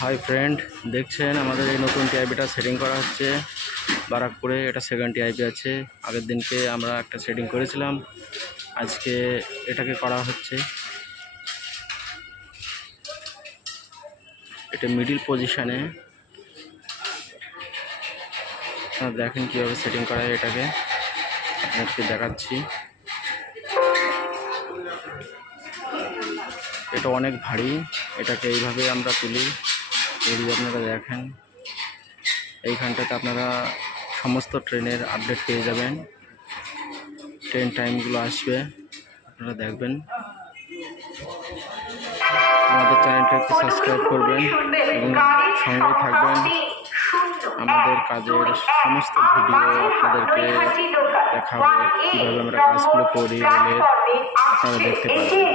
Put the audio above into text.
Hi friend, দেখছেন আমাদের এই নতুন টিআইপিটা সেটিং করা হচ্ছে বারাকপুরে। এটা সেকেন্ড টিআইপি আছে। আগের দিনকে আমরা একটা সেটিং করেছিলাম, আজকে এটাকে করা হচ্ছে। এটা মিডিল পজিশানে, দেখেন কীভাবে সেটিং করা হয়। এটাকে আপনাদেরকে দেখাচ্ছি। এটা অনেক ভারী, এটাকে এইভাবে আমরা তুলি। যদি আপনারা দেখেন, এইখানটাতে আপনারা সমস্ত ট্রেনের আপডেট পেয়ে যাবেন। ট্রেন টাইমগুলো আসবে, আপনারা দেখবেন। আমাদের চ্যানেলটা একটু সাবস্ক্রাইব করবেন এবং সঙ্গে থাকবেন। আমাদের কাজের সমস্ত ভিডিও আপনাদেরকে দেখাবো, কীভাবে আমরা কাজগুলো করি রেলের, আপনারা দেখতে পাবেন।